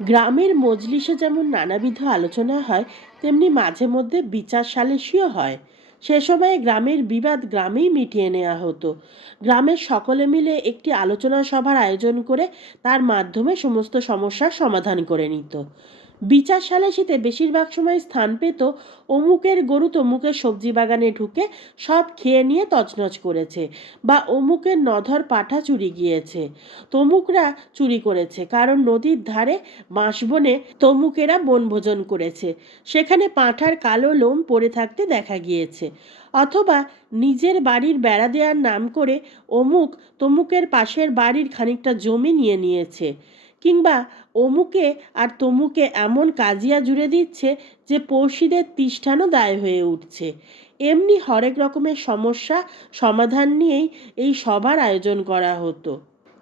গ্রামের মজলিসে যেমন নানাবিধ আলোচনা হয়, তেমনি মাঝে মধ্যে বিচার সালিশিও হয়। সে সময়ে গ্রামের বিবাদ গ্রামেই মিটিয়ে নেওয়া হতো। গ্রামের সকলে মিলে একটি আলোচনা সভার আয়োজন করে তার মাধ্যমে সমস্ত সমস্যার সমাধান করে নিত। বিচার সালিশিতে বেশিরভাগ সময় স্থান পেত অমুকের গরু তমুকের সবজি বাগানে ঢুকে সব খেয়ে নিয়ে তছনছ করেছে বা অমুকের নধর পাঠা চুরি গিয়েছে। তমুকরা চুরি করেছে, কারণ নদীর ধারে বাঁশবনে তমুকেরা বনভোজন করেছে। সেখানে পাঁঠার কালো লোম পড়ে থাকতে দেখা গিয়েছে। অথবা নিজের বাড়ির বেড়া দেওয়ার নাম করে অমুক তমুকের পাশের বাড়ির খানিকটা জমি নিয়ে নিয়েছে। কিংবা অমুকে আর তমুকে এমন কাজিয়া জুড়ে দিচ্ছে যে পড়শিদের তিষ্ঠানও দায় হয়ে উঠছে। এমনি হরেক রকমের সমস্যা সমাধান নিয়েই এই সভার আয়োজন করা হতো।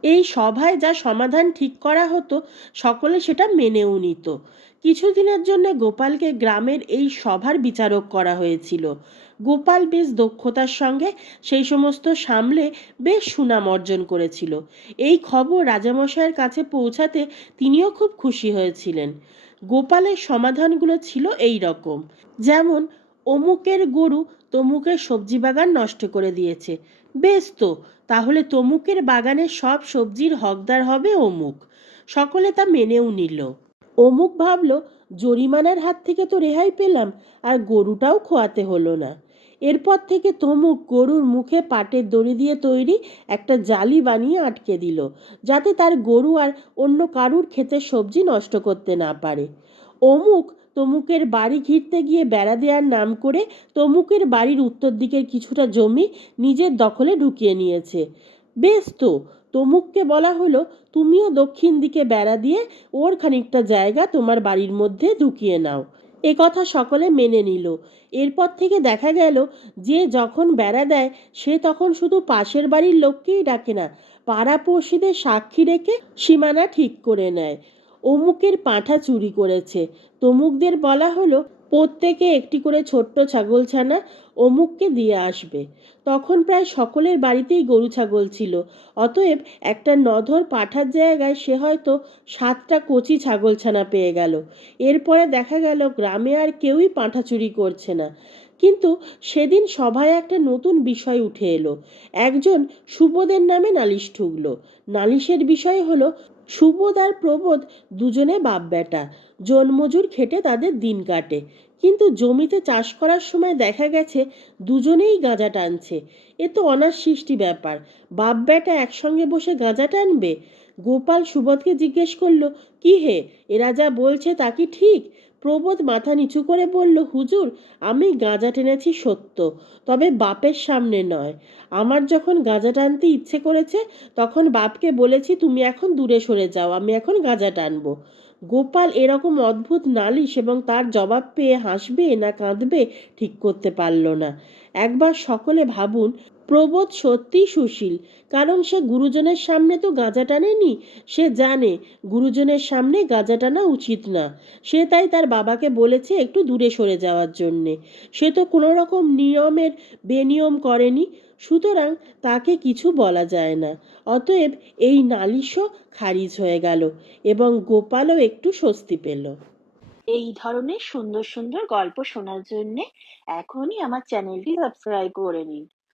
এই সভায় যা সমাধান ঠিক করা হতো, সকলে সেটা মেনেও নিত। কিছুদিনের জন্য গোপালকে গ্রামের এই সভার বিচারক করা হয়েছিল। গোপাল বেশ দক্ষতার সঙ্গে সেই সমস্ত সামলে বেশ সুনাম অর্জন করেছিল। এই খবর রাজামশাইয়ের কাছে পৌঁছাতে তিনিও খুব খুশি হয়েছিলেন। গোপালের সমাধানগুলো ছিল এই রকম। যেমন অমুকের গরু তমুকের সবজি বাগান নষ্ট করে দিয়েছে। বেশ তো, তাহলে তমুকের বাগানের সব সবজির হকদার হবে অমুক। সকলে তা মেনেও নিল। অমুক ভাবল, জরিমানার হাত থেকে তো রেহাই পেলাম, আর গরুটাও খোয়াতে হলো না। এরপর থেকে তমুক গরুর মুখে পাটের দড়ি দিয়ে তৈরি একটা জালি বানিয়ে আটকে দিল, যাতে তার গরু আর অন্য কারুর ক্ষেতের সবজি নষ্ট করতে না পারে। অমুক তমুকের বাড়ি ঘিরতে গিয়ে বেড়া দেওয়ার নাম করে তমুকের বাড়ির উত্তর দিকের কিছুটা জমি নিজের দখলে ঢুকিয়ে নিয়েছে। বেশ তো, তমুককে বলা হলো, তুমিও দক্ষিণ দিকে বেড়া দিয়ে ওর খানিকটা জায়গা তোমার বাড়ির মধ্যে ঢুকিয়ে নাও। এ কথা সকলে মেনে নিল। এরপর থেকে দেখা গেল যে যখন বেড়া দেয়, সে তখন শুধু পাশের বাড়ির লোককেই ডাকে না, পাড়াপড়শিদের সাক্ষী রেখে সীমানা ঠিক করে নেয়। অমুকের পাঁঠা চুরি করেছে। তমুকদের বলা হলো, প্রত্যেকে একটি করে ছোট্ট ছাগল ছানা অমুককে দিয়ে আসবে। তখন প্রায় সকলের বাড়িতেই গরু ছাগল ছিল। অতএব একটা নধর পাঠার জায়গায় সে হয়তো সাতটা কচি ছাগল ছানা পেয়ে গেল। এরপরে দেখা গেল, গ্রামে আর কেউই পাঁঠা চুরি করছে না। কিন্তু সেদিন সভায় একটা নতুন বিষয় উঠে এলো। একজন সুবোধের নামে নালিশ ঠুকলো। নালিশের বিষয় হলো সুবোধ আর প্রবোধ দুজনে বাপ বেটা জনমজুর খেটে তাদের দিন কাটে। কিন্তু জমিতে চাষ করার সময় দেখা গেছে দুজনেই গাঁজা টানছে। এ তো অনার সৃষ্টি ব্যাপার। বাপ বেটা একসঙ্গে বসে গাঁজা টানবে? গোপাল সুবোধকে জিজ্ঞেস করল, কি হে? এরা যা বলছে তা কি ঠিক? প্রবোধ মাথা নিচু করে বলল, হুজুর, আমি গাঁজা টেনেছি সত্য, তবে বাপের সামনে নয়। আমার যখন গাঁজা টানতে ইচ্ছে করেছে, তখন বাপকে বলেছি, তুমি এখন দূরে সরে যাও, আমি এখন গাঁজা টানবো। গোপাল এরকম অদ্ভুত নালিশ এবং তার জবাব পেয়ে হাসবে না কাঁদবে ঠিক করতে পারল না। একবার সকলে ভাবুন প্রবোধ সত্যিই সুশীল, কারণ সে গুরুজনের সামনে তো গাঁজা টানেনি। সে জানে, গুরুজনের সামনে গাঁজা টানা উচিত না। সে তাই তার বাবাকে বলেছে একটু দূরে সরে যাওয়ার জন্যে। সে তো কোনো রকম নিয়মের বেনিয়ম করেনি, সুতরাং তাকে কিছু বলা যায় না। অতএব এই নালিশও খারিজ হয়ে গেল এবং গোপালও একটু স্বস্তি পেল। এই ধরনের সুন্দর সুন্দর গল্প শোনার জন্যে এখনই আমার চ্যানেলটি সাবস্ক্রাইব করে নিন।